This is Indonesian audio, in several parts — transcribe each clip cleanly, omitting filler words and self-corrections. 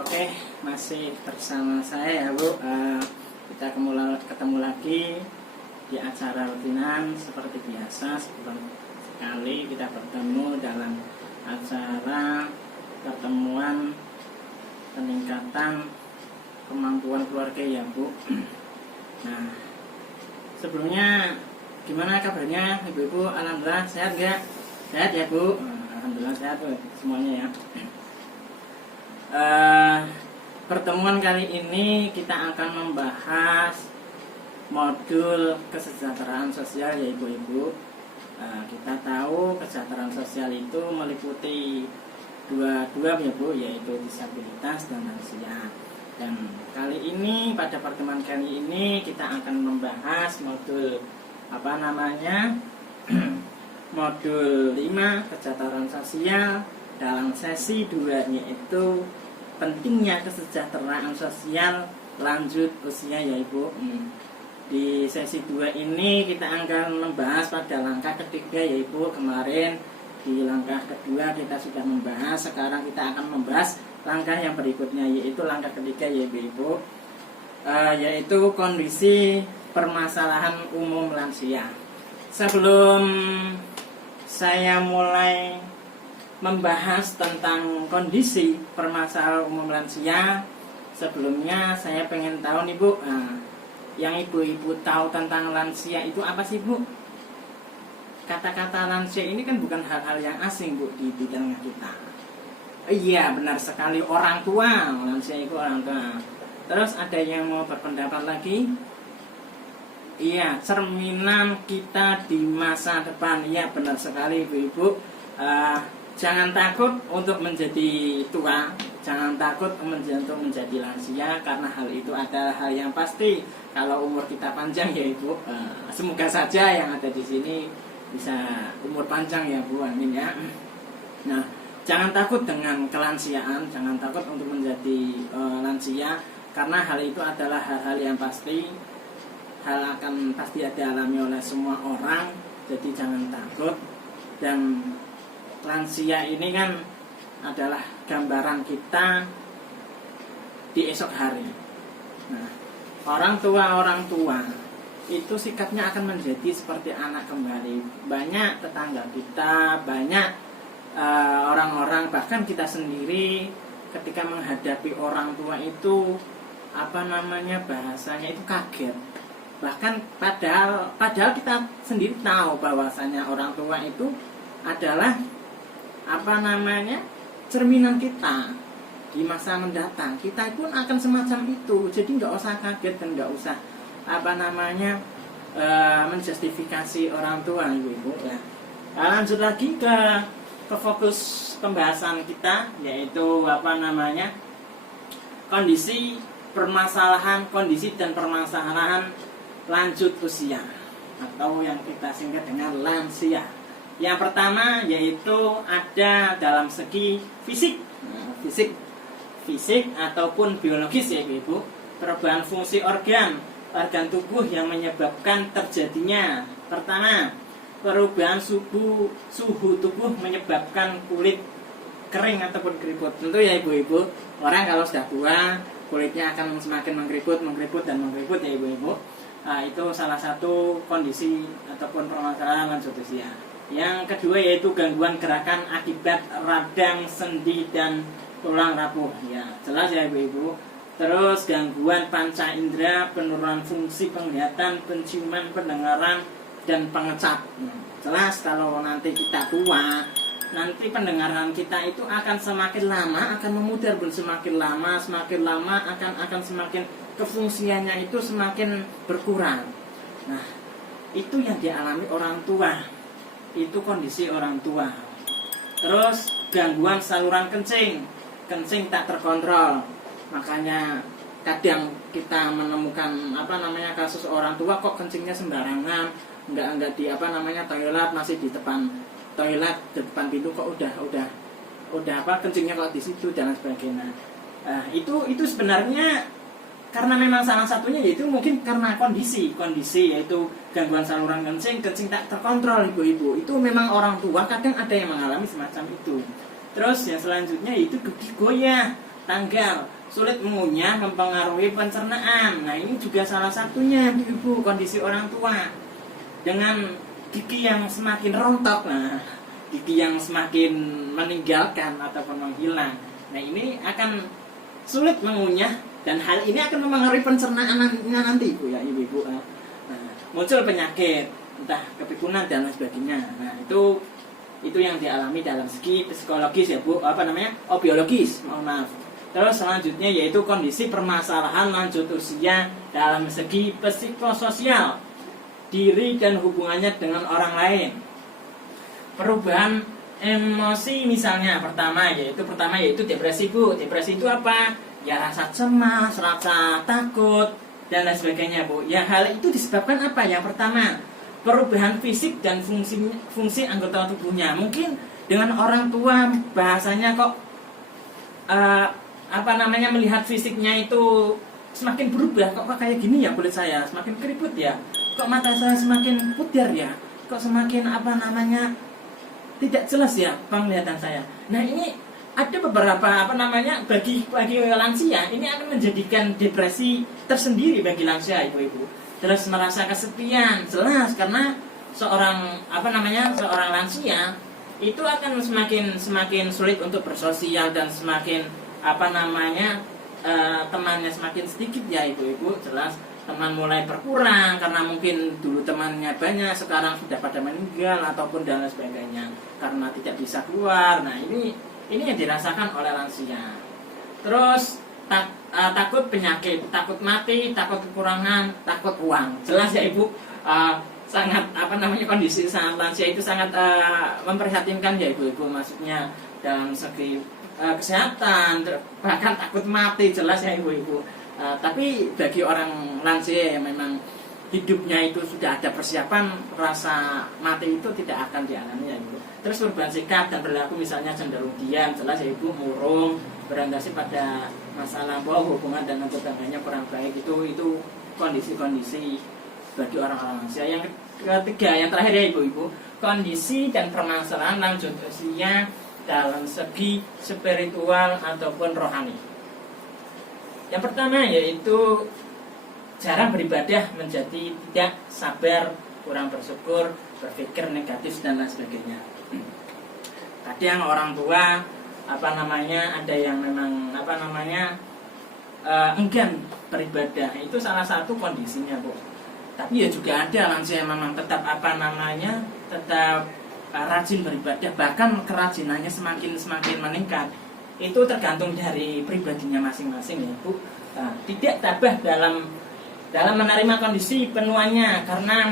Oke, masih bersama saya ya Bu. Kita ketemu lagi di acara rutinan seperti biasa. Sebulan sekali kita bertemu dalam acara pertemuan peningkatan kemampuan keluarga ya Bu. Nah, sebelumnya gimana kabarnya Ibu-ibu? Alhamdulillah sehat gak? Sehat ya Bu? Alhamdulillah sehat Bu semuanya ya. Pertemuan kali ini kita akan membahas modul kesejahteraan sosial ya Ibu-ibu. Kita tahu kesejahteraan sosial itu meliputi dua ya Bu, yaitu disabilitas dan lansia. Dan kali ini pada pertemuan kali ini kita akan membahas modul modul 5 kesejahteraan sosial dalam sesi 2, yaitu pentingnya kesejahteraan sosial lanjut usia ya Ibu. Di sesi 2 ini kita akan membahas pada langkah ketiga ya Ibu. Kemarin di langkah kedua kita sudah membahas, sekarang kita akan membahas langkah yang berikutnya, yaitu langkah ketiga ya Ibu, yaitu kondisi permasalahan umum lansia. Sebelum saya mulai membahas tentang kondisi permasalahan umum lansia, sebelumnya saya pengen tahu nih Bu, yang Ibu-ibu tahu tentang lansia itu apa sih Bu? Kata-kata lansia ini kan bukan hal-hal yang asing Bu di bidang kita. Iya, benar sekali, orang tua. Lansia itu orang tua. Terus ada yang mau berpendapat lagi? Iya, cerminan kita di masa depan. Iya, benar sekali Ibu-ibu. Jangan takut untuk menjadi tua, jangan takut untuk menjadi lansia, karena hal itu adalah hal yang pasti. Kalau umur kita panjang ya Ibu, semoga saja yang ada di sini bisa umur panjang ya Bu, amin ya. Nah, jangan takut dengan kelansiaan, jangan takut untuk menjadi lansia, karena hal itu adalah hal-hal yang pasti, hal akan pasti dialami oleh semua orang. Jadi jangan takut. Dan lansia ini kan adalah gambaran kita di esok hari. Nah, orang tua itu sikapnya akan menjadi seperti anak kembali. Banyak tetangga kita, banyak orang-orang, bahkan kita sendiri ketika menghadapi orang tua itu bahasanya itu kaget. Bahkan padahal kita sendiri tahu bahwasanya orang tua itu adalah cerminan kita di masa mendatang. Kita pun akan semacam itu. Jadi nggak usah kaget dan nggak usah menjustifikasi orang tua Ibu ya. Lanjut lagi ke fokus pembahasan kita, yaitu kondisi dan permasalahan lanjut usia, atau yang kita singkat dengan lansia. Yang pertama yaitu ada dalam segi fisik ataupun biologis ya Ibu. Perubahan fungsi organ tubuh yang menyebabkan terjadinya. Pertama, perubahan suhu tubuh menyebabkan kulit kering ataupun keriput. Tentu ya Ibu-ibu, orang kalau sudah tua kulitnya akan semakin mengkeriput ya Ibu-ibu. Itu salah satu kondisi ataupun permasalahan lanjut usia. Yang kedua yaitu gangguan gerakan akibat radang, sendi, dan tulang rapuh. Ya, jelas ya Ibu-ibu. Terus gangguan panca indera, penurunan fungsi penglihatan, penciuman, pendengaran, dan pengecap. Jelas kalau nanti kita tua, nanti pendengaran kita itu akan semakin lama akan memudar, semakin lama akan semakin kefungsiannya itu semakin berkurang. Nah, itu yang dialami orang tua. Itu kondisi orang tua. Terus gangguan saluran kencing tak terkontrol. Makanya kadang kita menemukan kasus orang tua kok kencingnya sembarangan, enggak di toilet, masih di depan toilet, di depan pintu kok udah kencingnya kok di situ dan sebagainya. Itu sebenarnya karena memang salah satunya yaitu mungkin karena kondisi yaitu gangguan saluran kencing tak terkontrol Ibu-ibu. Itu memang orang tua kadang ada yang mengalami semacam itu. Terus yang selanjutnya yaitu gigi goyah. tanggal. Sulit mengunyah mempengaruhi pencernaan. Nah, ini juga salah satunya ibu, kondisi orang tua dengan gigi yang semakin rontok. Nah, gigi yang semakin meninggalkan ataupun menghilang. Nah, ini akan sulit mengunyah dan hal ini akan mempengaruhi pencernaannya nanti ibu ya, ibu-ibu. Nah, muncul penyakit entah kepikunan dan lain sebagainya. Nah, itu yang dialami dalam segi psikologis ya bu, biologis, mohon maaf. Terus selanjutnya yaitu kondisi permasalahan lanjut usia dalam segi psikososial, diri dan hubungannya dengan orang lain. Perubahan emosi misalnya pertama yaitu depresi bu. Depresi itu apa? Ya rasa cemas, rasa takut dan lain sebagainya bu. Ya hal itu disebabkan apa? Yang pertama, perubahan fisik dan fungsi anggota tubuhnya. Mungkin dengan orang tua bahasanya kok melihat fisiknya itu semakin berubah, kok kayak gini ya kulit saya, semakin keriput ya, kok mata saya semakin pudar ya, kok semakin tidak jelas ya penglihatan saya. Nah, ini ada beberapa bagi lansia ini akan menjadikan depresi tersendiri bagi lansia ibu-ibu. Terus merasa kesepian, jelas karena seorang lansia itu akan semakin sulit untuk bersosial dan semakin temannya semakin sedikit ya ibu-ibu. Jelas teman mulai berkurang karena mungkin dulu temannya banyak, sekarang sudah pada meninggal ataupun dan lain sebagainya karena tidak bisa keluar. Nah, ini yang dirasakan oleh lansia. Terus takut penyakit, takut mati, takut kekurangan, takut uang. Jelas ya ibu, sangat kondisi sangat lansia itu sangat memprihatinkan ya ibu-ibu, maksudnya dalam segi kesehatan, bahkan takut mati, jelas ya ibu-ibu. Tapi bagi orang lansia yang memang hidupnya itu sudah ada persiapan, rasa mati itu tidak akan dialami ya ibu. Terus perubahan sikap dan perilaku misalnya cenderung diam, jelas ya ibu, murung, berorientasi pada masalah bahwa hubungan dan tetangganya kurang baik, itu kondisi-kondisi bagi orang-orang lansia. Yang ketiga, yang terakhir ya ibu-ibu, kondisi dan permasalahan lanjut usia dalam segi spiritual ataupun rohani. Yang pertama yaitu jarang beribadah, menjadi tidak sabar, kurang bersyukur, berpikir negatif dan lain sebagainya. Kadang orang tua ada yang memang enggan beribadah, itu salah satu kondisinya bu. Tapi ya juga ada lansia yang memang tetap tetap rajin beribadah, bahkan kerajinannya semakin meningkat. Itu tergantung dari pribadinya masing-masing ya bu. Tidak tabah dalam menerima kondisi penuanya karena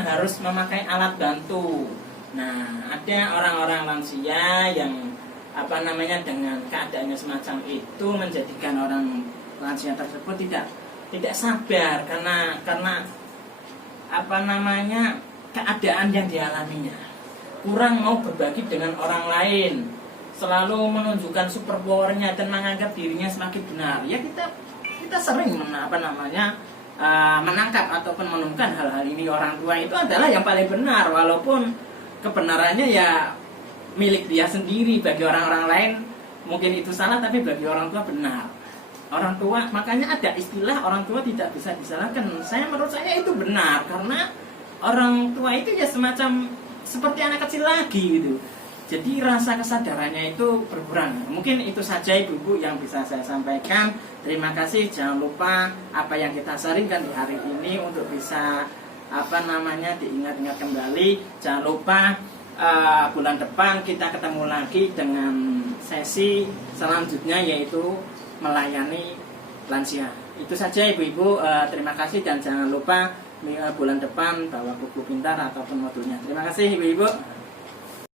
harus memakai alat bantu. Nah, ada orang-orang lansia yang dengan keadaannya semacam itu menjadikan orang lansia tersebut tidak sabar karena keadaan yang dialaminya. Kurang mau berbagi dengan orang lain, selalu menunjukkan super powernya dan menganggap dirinya semakin benar. Ya kita sering menangkap ataupun menemukan hal-hal ini. Orang tua itu adalah yang paling benar, walaupun kebenarannya ya milik dia sendiri. Bagi orang-orang lain mungkin itu salah, tapi bagi orang tua benar. Orang tua, makanya ada istilah orang tua tidak bisa disalahkan. Menurut saya itu benar, karena orang tua itu ya semacam seperti anak kecil lagi gitu. Jadi rasa kesadarannya itu berkurang. Mungkin itu saja ibu-ibu yang bisa saya sampaikan. Terima kasih. Jangan lupa apa yang kita sharingkan di hari ini untuk bisa diingat-ingat kembali. Jangan lupa bulan depan kita ketemu lagi dengan sesi selanjutnya, yaitu melayani lansia. Itu saja ibu-ibu. Terima kasih dan jangan lupa bulan depan bawa buku pintar ataupun modulnya. Terima kasih ibu-ibu.